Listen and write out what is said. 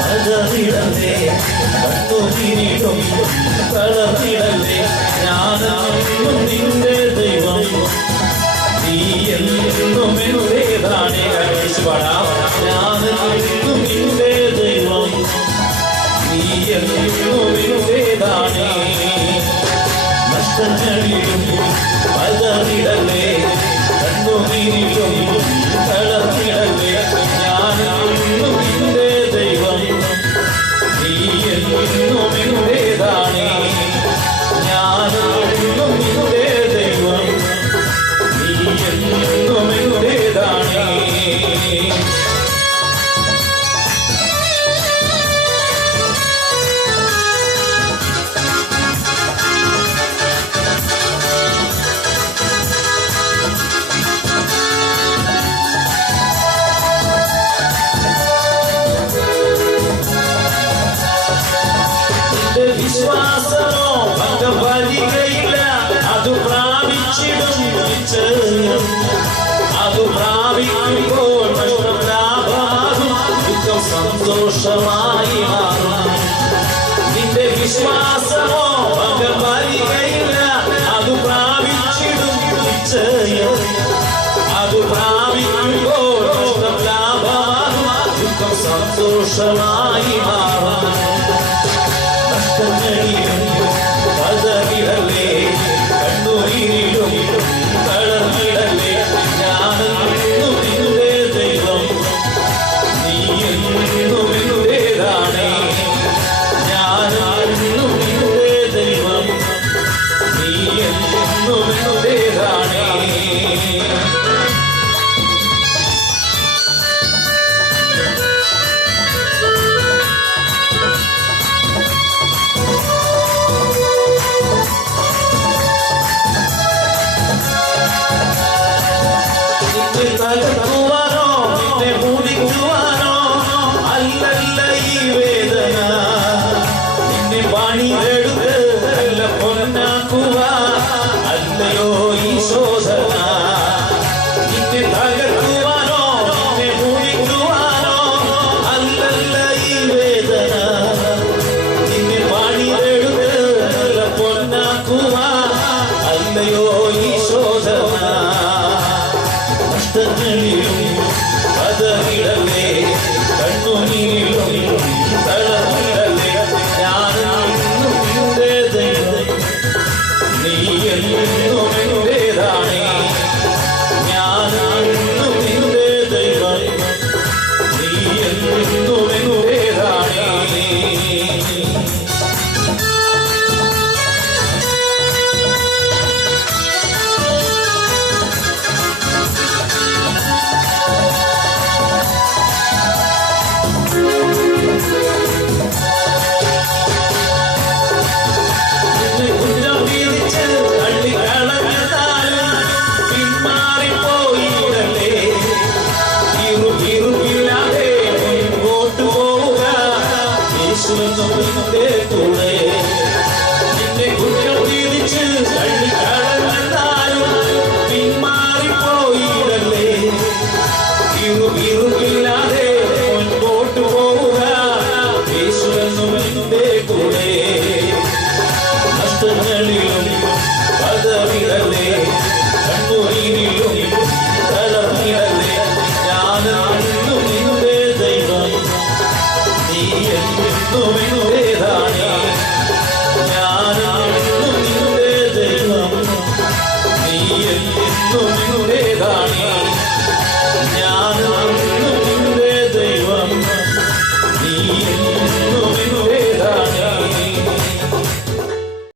പദവിടലേ കണ്ണുനീരിടും കളത്തിടലേ ഞാനും നിന്റെ ദൈവം നീ എന്നും എന്റേതാണേ പാടാം ഞാനും നിന്റെ ദൈവം നീ എന്നും എന്റേതാണേ നഷ്ടങ്ങളിലും പദവിടലേ കണ്ണുനീരിടും കളത്തിടലേ ഞാനും നിന്റെ ദൈവം നീ എന്നും എന്റേതാണേ ഞാനും നിന്റെ ദൈവം നീ എന്നും എന്റേതാണേ വിശ്വാസമോ ഭംഗവലികയില്ല അതു പ്രാപിച്ചിടും നിശ്ചയം അതു പ്രാപിക്കുമ്പോൾ നഷ്ടം ലാഭമാകും ദുഃഖം സന്തോഷമായി മാറും നിന്റെ വിശ്വാസമോ ഭംഗവലികയില്ല അതു പ്രാപിച്ചിടും നിശ്ചയം അതു പ്രാപിക്കുമ്പോൾ നഷ്ടം ലാഭമാകും ദുഃഖം സന്തോഷമായി മാറും പദവിടലേ കണ്ണുനീരിടും തളർന്നിടലേ ഞാനും നിന്റെ ദൈവം നീ എന്നും എന്റേതാണേ ഞാനും നിന്റെ ദൈവം നീ എന്നും എന്റേതാണേ തകർക്കുവാനോ നിന്നെ മൂടിക്കുവാനോ അല്ലല്ല ഈ വേദന നിന്നെ പണിയെടുത്ത് നല്ല പൊന്നാക്കുവാൻ അല്ലയോ ഈ ശോധന നിന്നെ തകർക്കുവാനോ നിന്നെ മൂടിക്കുവാനോ അല്ലല്ല ഈ വേദന നിന്നെ പണിയെടുത്ത് നല്ല പൊന്നാക്കുവാൻ അല്ലയോ ഈ ശോധന പദവിടലേ കണ്ണുനീരിലും തളർന്നിടലേ ഞാനും നിന്റെ ദൈവം നീ എന്നും എന്റേതാണേ ഞാനും നിന്റെ ദൈവം നീ എന്നും എന്റേതാണേ നിന്നെ കുറ്റം തിരിച്ച് തള്ളിക്കളഞ്ഞാലും പിന്മാറിപ്പോയിടല്ലേ ഇരുവില്ലാതെ മുൻപോട്ട് പോവുക യേശുവെന്നും എന്റെ കൂടെ നഷ്ടങ്ങളിലും പദവിടലേ കണ്ണുനീരിലും തളർന്നിടലേ ഞാനും നിന്റെ ദൈവം നീ എന്നും എന്റേതാണേ ഞാനും നിന്റെ ദൈവം നീ എന്നും